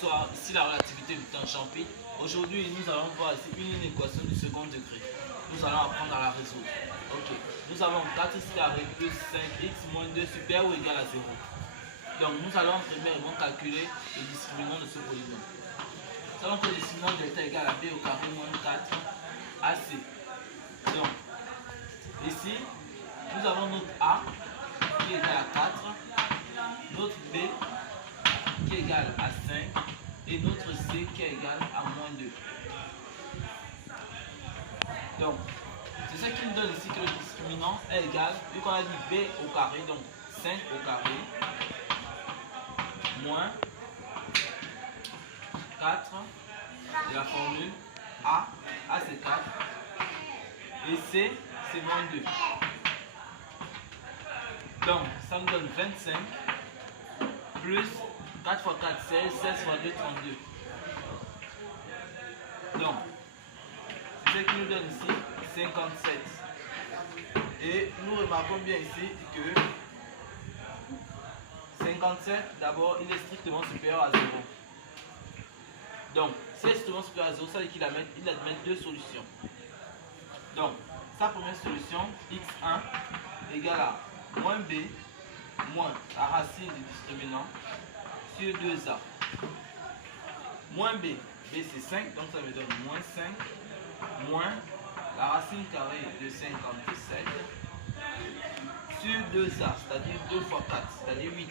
Bonsoir, ici la relativité du temps champêtre. Aujourd'hui, nous allons voir ici une équation du second degré. Nous allons apprendre à la résoudre. Ok, nous avons 4x carré plus 5x moins 2 supérieur ou égal à 0. Donc, nous allons premièrement calculer le discriminant de ce polynôme. Nous allons que le discriminant de l'état égal à b au carré moins 4 ac. Donc, ici, nous avons notre a qui est égal à 4, notre b qui est égal à 5 et notre c qui est égal à moins 2. Donc, c'est ce qui nous donne ici que le discriminant est égal, vu qu'on a dit b au carré, donc 5 au carré, moins 4, et la formule a c'est 4, et c c'est moins 2. Donc, ça nous donne 25 plus 4 fois 4, 16, 16 fois 2, 32. Donc, ce qui nous donne ici 57. Et nous remarquons bien ici que 57, d'abord, il est strictement supérieur à 0. Donc, si il est strictement supérieur à 0, ça veut dire qu'il admet deux solutions. Donc, sa première solution, x1 égale à moins b moins la racine du discriminant sur 2a. Moins b, b c'est 5, donc ça me donne moins 5, moins la racine carrée de 57 sur 2a, c'est-à-dire 2 fois 4, c'est-à-dire 8.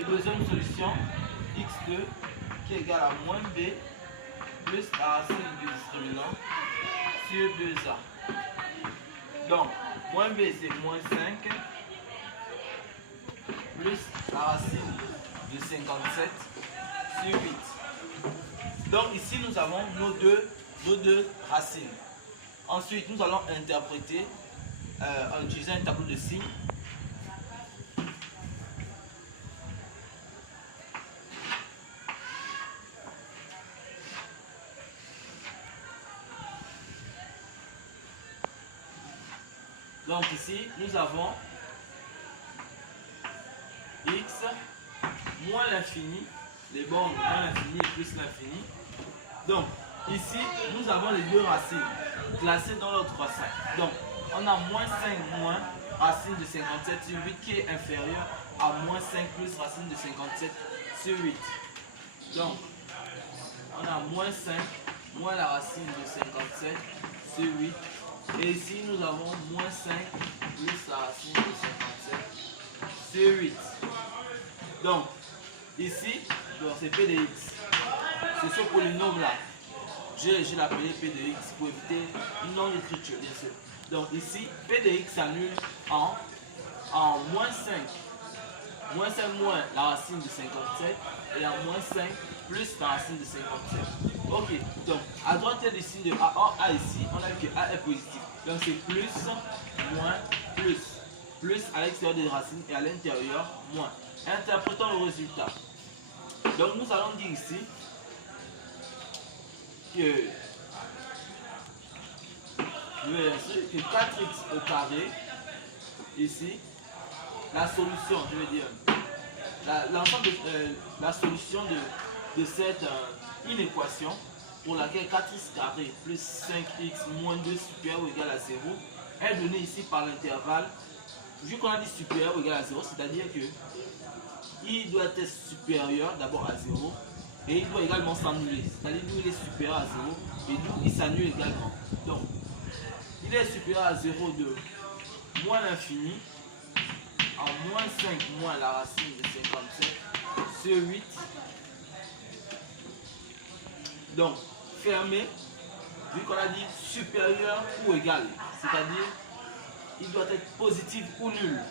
Et deuxième solution, x2 qui est égal à moins b plus la racine du discriminant sur 2a. Donc, moins b c'est moins 5 plus la racine de 57 sur 8. Donc ici nous avons nos deux racines. Ensuite nous allons interpréter en utilisant un tableau de signes. Donc ici nous avons x moins l'infini, les bornes moins l'infini et plus l'infini. Donc ici nous avons les deux racines classées dans l'ordre croissant. Donc on a moins 5 moins racine de 57 sur 8 qui est inférieur à moins 5 plus racine de 57 sur 8. Donc on a moins 5 moins la racine de 57 sur 8. Et ici nous avons moins 5 plus la racine de 57 sur 8. Donc, ici, c'est P de x. C'est ce polynôme là. Je l'ai appelé P de x pour éviter une non-écriture, bien sûr. Donc, ici, P de x s'annule en moins 5. Moins 5 moins la racine de 57 et en moins 5 plus la racine de 57. Ok, donc à droite il y a le signe de A. Or, A ici, on a vu que A est positif. Donc, c'est plus, moins, plus. Plus à l'extérieur des racines et à l'intérieur, moins. Interprétons le résultat. Donc nous allons dire ici que 4x au carré, ici, la solution, je veux dire, l'ensemble la solution de cette inéquation pour laquelle 4x carré plus 5x moins 2 supérieur ou égal à 0 est donnée ici par l'intervalle. Vu qu'on a dit supérieur ou égal à 0, c'est-à-dire que il doit être supérieur d'abord à 0 et il doit également s'annuler. C'est-à-dire d'où il est supérieur à 0 et d'où il s'annule également. Donc, il est supérieur à 0 de moins l'infini en moins 5 moins la racine de 57 sur 8. Donc, fermé, vu qu'on a dit supérieur ou égal, c'est-à-dire il doit être positif ou nul.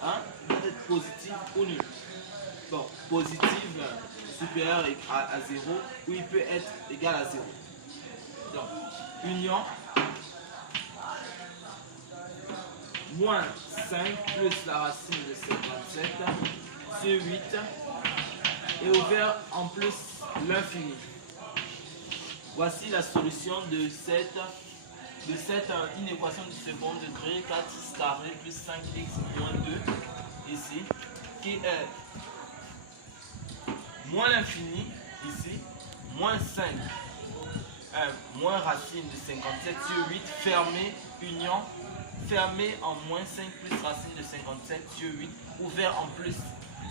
Hein? Il doit être positif ou nul. Bon, positif supérieur à 0 ou il peut être égal à 0. Donc, union moins 5 plus la racine de 57 sur 8 et ouvert en plus l'infini. Voici la solution de cette inéquation du second degré 4x carré plus 5x moins 2 ici qui est moins l'infini, ici, moins 5, moins racine de 57 sur 8, fermé, union, fermé en moins 5 plus racine de 57 sur 8, ouvert en plus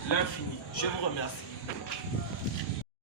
l'infini. Je vous remercie.